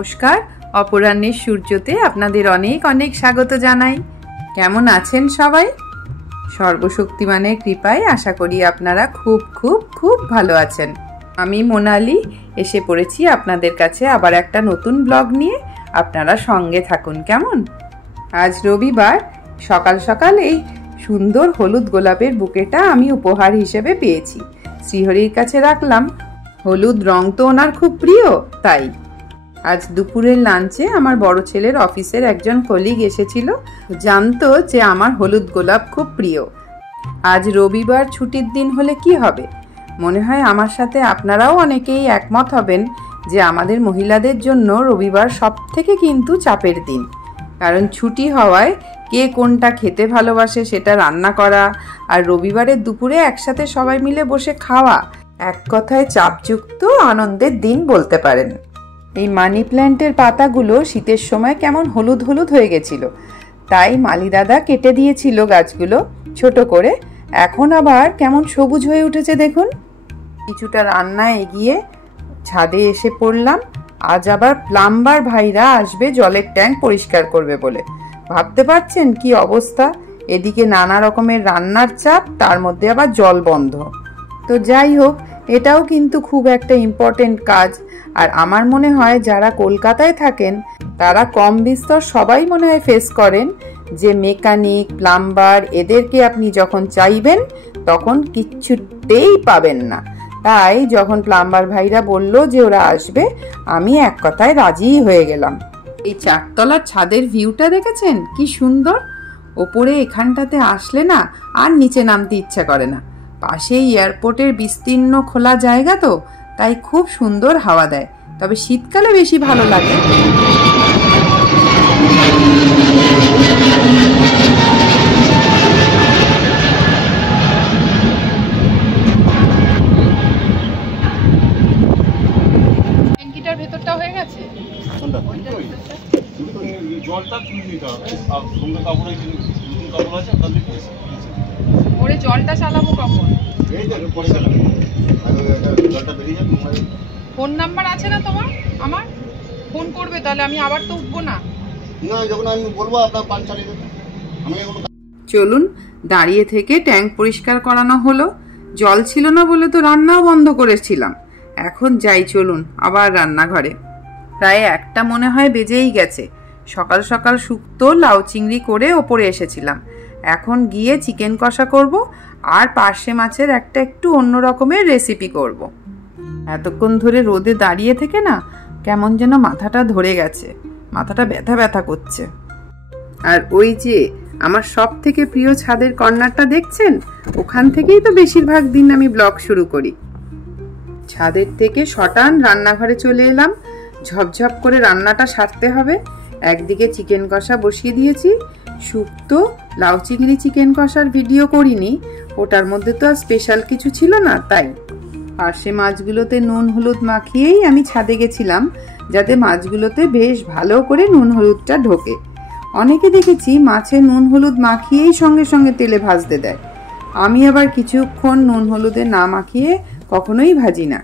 নমস্কার, অপরাহ্নের সূর্যতে আপনাদের অনেক অনেক স্বাগত জানাই। কেমন আছেন সবাই? সর্বশক্তিমানের কৃপায় আশা করি আপনারা খুব খুব খুব ভালো আছেন। আমি মোনালি এসে পড়েছি আপনাদের কাছে আবার একটা নতুন ব্লগ নিয়ে। আপনারা সঙ্গে থাকুন কেমন। আজ রবিবার, সকাল সকাল এই সুন্দর হলুদ গোলাপের বুকেটা আমি উপহার হিসেবে পেয়েছি। শ্রীহরির কাছে রাখলাম। হলুদ রং তো ওনার খুব প্রিয়, তাই আজ দুপুরের লাঞ্চে আমার বড় ছেলের অফিসের একজন কলিগ এসেছিল। জানতো যে আমার হলুদ গোলাপ খুব প্রিয়। আজ রবিবার ছুটির দিন হলে কি হবে, মনে হয় আমার সাথে আপনারাও অনেকেই একমত হবেন যে আমাদের মহিলাদের জন্য রবিবার সব থেকে কিন্তু চাপের দিন। কারণ ছুটি হওয়ায় কে কোনটা খেতে ভালোবাসে সেটা রান্না করা, আর রবিবারের দুপুরে একসাথে সবাই মিলে বসে খাওয়া, এক কথায় চাপযুক্ত আনন্দের দিন বলতে পারেন। এই মানি প্ল্যান্টের পাতাগুলো শীতের সময় কেমন হলুদ হলুদ হয়ে গেছিল, তাই মালি দাদা কেটে দিয়েছিল গাছগুলো ছোট করে। এখন আবার কেমন সবুজ হয়ে উঠেছে দেখুন। কিছুটা রান্না এগিয়ে ছাদে এসে পড়লাম। আজ আবার প্লাম্বার ভাইরা আসবে জলের ট্যাঙ্ক পরিষ্কার করবে বলে। ভাবতে পারছেন কি অবস্থা, এদিকে নানা রকমের রান্নার চাপ, তার মধ্যে আবার জল বন্ধ। তো যাই হোক, এটাও কিন্তু খুব একটা ইম্পর্টেন্ট কাজ। আর আমার মনে হয় যারা কলকাতায় থাকেন তারা কম বিস্তর সবাই মনে হয় ফেস করেন যে মেকানিক, প্লাম্বার এদেরকে আপনি যখন চাইবেন তখন কিচ্ছুতেই পাবেন না। তাই যখন প্লাম্বার ভাইরা বলল যে ওরা আসবে, আমি এক কথায় রাজিই হয়ে গেলাম। এই চারতলার ছাদের ভিউটা দেখেছেন কি সুন্দর। ওপরে এখানটাতে আসলে না আর নিচে নামতে ইচ্ছা করে না। পাশেই এয়ারপোর্টের বিস্তীর্ণ খোলা জায়গা, তো তাই খুব সুন্দর হাওয়া দেয়। তবে শীতকালে বেশি ভালো লাগে। ট্যাঙ্কিটার ভেতরটা হয়ে গেছে, জলটা তুলে নিতে হবে। আর সঙ্গে কাপড়ে নতুন কাপড় আছে, তাহলে ওরে জলটা চালাবো কখন? এই দেখো পরে চালাবো। আর জলটা বেরিয়ে যাবে। ফোন নাম্বার আছে না তোমার? আমার ফোন করবে, তাহলে আমি আবার তো উঠবো না। না, যখন আমি বলবো আপনার পান চালিয়ে দেবেন। চলুন, দাঁড়িয়ে থেকে ট্যাঙ্ক পরিষ্কার করানো হলো। জল ছিল না বলে তো রান্নাও বন্ধ করেছিলাম। এখন যাই, চলুন আবার রান্নাঘরে। প্রায় একটা মনে হয় বেজেই গেছে। সকাল সকাল শুক্তো লাউ চিংড়ি করে ওপরে এসেছিলাম। এখন গিয়ে চিকেন কষা করব আর পার্শে মাছের একটা একটু অন্য রকমের রেসিপি করব। এতক্ষণ ধরে রোদে দাঁড়িয়ে থেকে না কেমন যেন মাথাটা ধরে গেছে, মাথাটা ব্যথা ব্যথা করছে। আর ওই যে আমার সব থেকে প্রিয় ছাদের কর্নারটা দেখছেন, ওখান থেকেই তো বেশিরভাগ দিন আমি ব্লগ শুরু করি। ছাদের থেকে শটান রান্নাঘরে চলে এলাম। ঝপঝপ করে রান্নাটা সারতে হবে। একদিকে চিকেন কষা বসিয়ে দিয়েছি। শুক্তো লাউ চিংড়ি চিকেন কষার ভিডিও করিনি, ওটার মধ্যে তো আর স্পেশাল কিছু ছিল না, তাই পার্শে মাছগুলোতে নুন হলুদ মাখিয়েই আমি ছাদে গেছিলাম, যাতে মাছগুলোতে বেশ ভালো করে নুন হলুদটা ঢোকে। অনেকে দেখেছি মাছে নুন হলুদ মাখিয়েই সঙ্গে সঙ্গে তেলে ভাজতে দেয়। আমি আবার কিছুক্ষণ নুন হলুদে না মাখিয়ে কখনোই ভাজি না।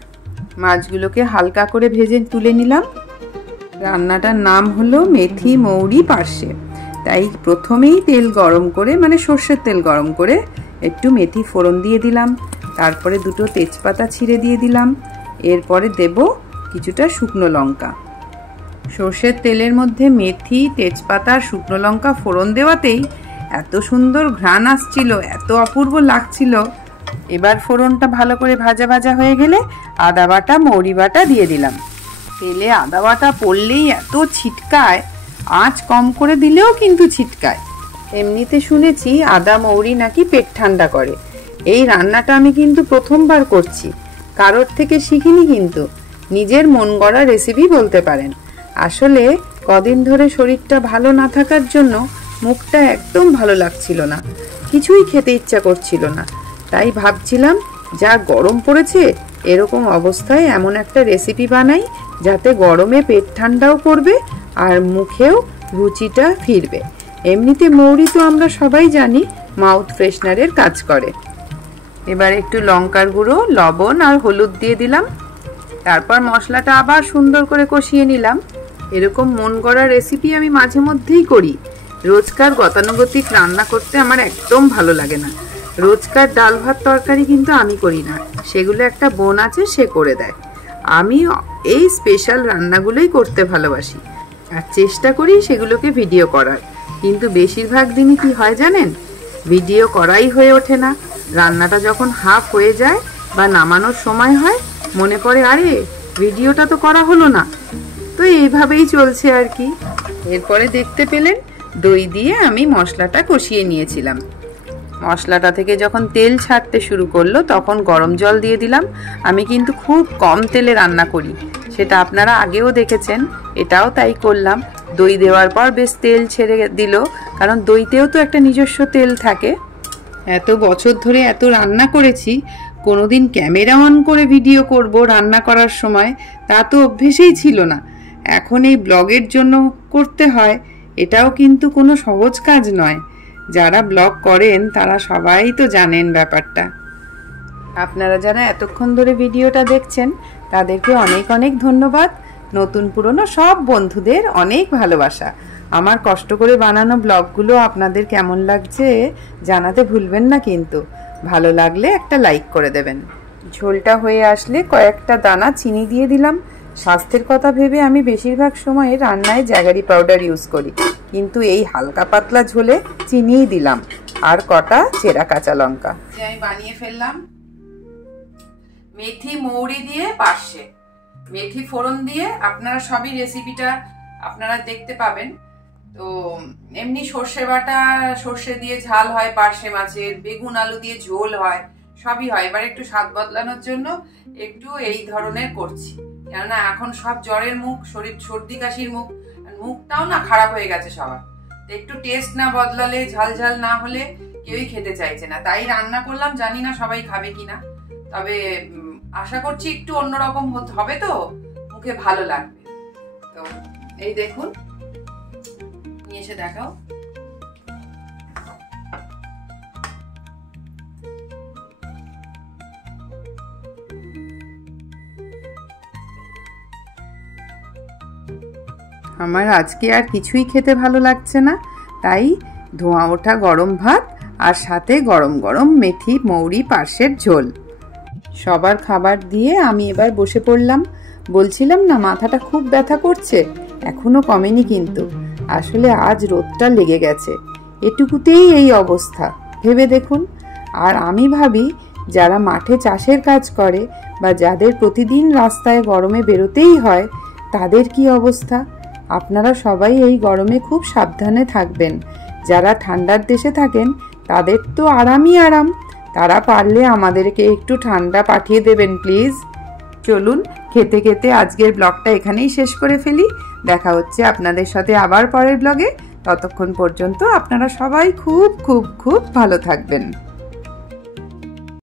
মাছগুলোকে হালকা করে ভেজে তুলে নিলাম। রান্নাটার নাম হলো মেথি মৌরি পার্শে। তাই প্রথমেই তেল গরম করে, মানে সর্ষের তেল গরম করে একটু মেথি ফোড়ন দিয়ে দিলাম। তারপরে দুটো তেজপাতা ছিঁড়ে দিয়ে দিলাম। এরপরে দেব কিছুটা শুকনো লঙ্কা। সর্ষের তেলের মধ্যে মেথি, তেজপাতা, শুকনো লঙ্কা ফোড়ন দেওয়াতেই এত সুন্দর ঘ্রাণ আসছিল, এত অপূর্ব লাগছিল। এবার ফোড়নটা ভালো করে ভাজা ভাজা হয়ে গেলে আদা বাটা মৌরি বাটা দিয়ে দিলাম। তেলে আদা বাটা পড়লেই এত ছিটকায়, আঁচ কম করে দিলেও কিন্তু ছিটকায়। এমনিতে শুনেছি আদা মৌরি নাকি পেট ঠান্ডা করে। এই রান্নাটা আমি কিন্তু প্রথমবার করছি, কারোর থেকে শিখিনি, কিন্তু নিজের মন গড়া রেসিপি বলতে পারেন। আসলে কদিন ধরে শরীরটা ভালো না থাকার জন্য মুখটা একদম ভালো লাগছিল না, কিছুই খেতে ইচ্ছা করছিল না। তাই ভাবছিলাম যা গরম পড়েছে, এরকম অবস্থায় এমন একটা রেসিপি বানাই যাতে গরমে পেট ঠান্ডাও করবে আর মুখেও রুচিটা ফিরবে। এমনিতে মৌরি তো আমরা সবাই জানি মাউথ ফ্রেশনারের কাজ করে। এবার একটু লঙ্কার গুঁড়ো, লবণ আর হলুদ দিয়ে দিলাম। তারপর মশলাটা আবার সুন্দর করে কষিয়ে নিলাম। এরকম মন গড়া রেসিপি আমি মাঝে মধ্যেই করি। রোজকার গতানুগতিক রান্না করতে আমার একদম ভালো লাগে না। রোজকার ডাল ভাত তরকারি কিন্তু আমি করি না, সেগুলো একটা বোন আছে, সে করে দেয়। আমি এই স্পেশাল রান্নাগুলোই করতে ভালোবাসি আর চেষ্টা করি সেগুলোকে ভিডিও করার। কিন্তু বেশিরভাগ দিনই কি হয় জানেন, ভিডিও করাই হয়ে ওঠে না। রান্নাটা যখন হাফ হয়ে যায় বা নামানোর সময় হয়, মনে পড়ে আরে ভিডিওটা তো করা হলো না। তো এইভাবেই চলছে আর কি। এরপরে দেখতে পেলেন দই দিয়ে আমি মশলাটা কষিয়ে নিয়েছিলাম। মশলাটা থেকে যখন তেল ছাড়তে শুরু করলো তখন গরম জল দিয়ে দিলাম। আমি কিন্তু খুব কম তেলে রান্না করি, সেটা আপনারা আগেও দেখেছেন, এটাও তাই করলাম। দই দেওয়ার পর বেশ তেল ছেড়ে দিল, কারণ দইতেও তো একটা নিজস্ব তেল থাকে। এত বছর ধরে এত রান্না করেছি, কোনোদিন ক্যামেরা অন করে ভিডিও করব রান্না করার সময়, তা তো অভ্যেসেই ছিল না। এখন এই ব্লগের জন্য করতে হয়, এটাও কিন্তু কোনো সহজ কাজ নয়। যারা ব্লগ করেন তারা সবাই তো জানেন ব্যাপারটা। আপনারা যারা এতক্ষণ ধরে ভিডিওটা দেখছেন তাদেরকে অনেক অনেক ধন্যবাদ। নতুন পুরনো সব বন্ধুদের অনেক ভালোবাসা। আমার কষ্ট করে বানানো ব্লগগুলো আপনাদের কেমন লাগছে জানাতে ভুলবেন না কিন্তু। ভালো লাগলে একটা লাইক করে দেবেন। ঝোলটা হয়ে আসলে কয়েকটা দানা চিনি দিয়ে দিলাম। স্বাস্থ্যের কথা ভেবে আমি বেশিরভাগ সময় রান্নায় জ্যাগারি পাউডার ইউজ করি, কিন্তু এই হালকা পাতলা ঝোলে চিনিই দিলাম আর কটা চেরা কাঁচা লঙ্কা। আমি বানিয়ে ফেললাম মেথি মৌরি দিয়ে পার্শে। মেথি ফোড়ন দিয়ে আপনারা সবই রেসিপিটা আপনারা দেখতে পাবেন। তো এমনি সর্ষে বাটা, সর্ষে দিয়ে ঝাল হয় পার্শে মাছের, বেগুন আলু দিয়ে ঝোল হয়, সবই হয়। এবার একটু স্বাদ বদলানোর জন্য একটু এই ধরনের করছি, কেননা এখন সব জ্বরের মুখ, সর্দি কাশির মুখ, মুখটাও না খারাপ হয়ে গেছে সবার। একটু টেস্ট না বদলালে, ঝাল ঝাল না হলে কেউই খেতে চাইছে না। তাই রান্না করলাম, জানি না সবাই খাবে কিনা, তবে আশা করছি একটু অন্যরকম হবে, তো মুখে ভালো লাগবে। তো এই দেখুন, নিয়ে এসে দেখাও। আমার আজকে আর কিছুই খেতে ভালো লাগছে না, তাই ধোঁয়া ওঠা গরম ভাত আর সাথে গরম গরম মেথি মৌরি পার্শের ঝোল। সবার খাবার দিয়ে আমি এবার বসে পড়লাম। বলছিলাম না মাথাটা খুব ব্যথা করছে, এখনো কমেনি কিন্তু। আসলে আজ রোদটা লেগে গেছে, এটুকুতেই এই অবস্থা, ভেবে দেখুন। আর আমি ভাবি যারা মাঠে চাষের কাজ করে বা যাদের প্রতিদিন রাস্তায় গরমে বেরোতেই হয়, তাদের কি অবস্থা। আপনারা সবাই এই গরমে খুব সাবধানে থাকবেন। যারা ঠান্ডার দেশে থাকেন তাদের তো আরামই আরাম। তারা পারলে আমাদেরকে একটু ঠান্ডা পাঠিয়ে দেবেন প্লিজ। চলুন খেতে খেতে আজকের ব্লগটা এখানেই শেষ করে ফেলি। দেখা হচ্ছে আপনাদের সাথে আবার পরের ব্লগে। ততক্ষণ পর্যন্ত আপনারা সবাই খুব খুব খুব ভালো থাকবেন।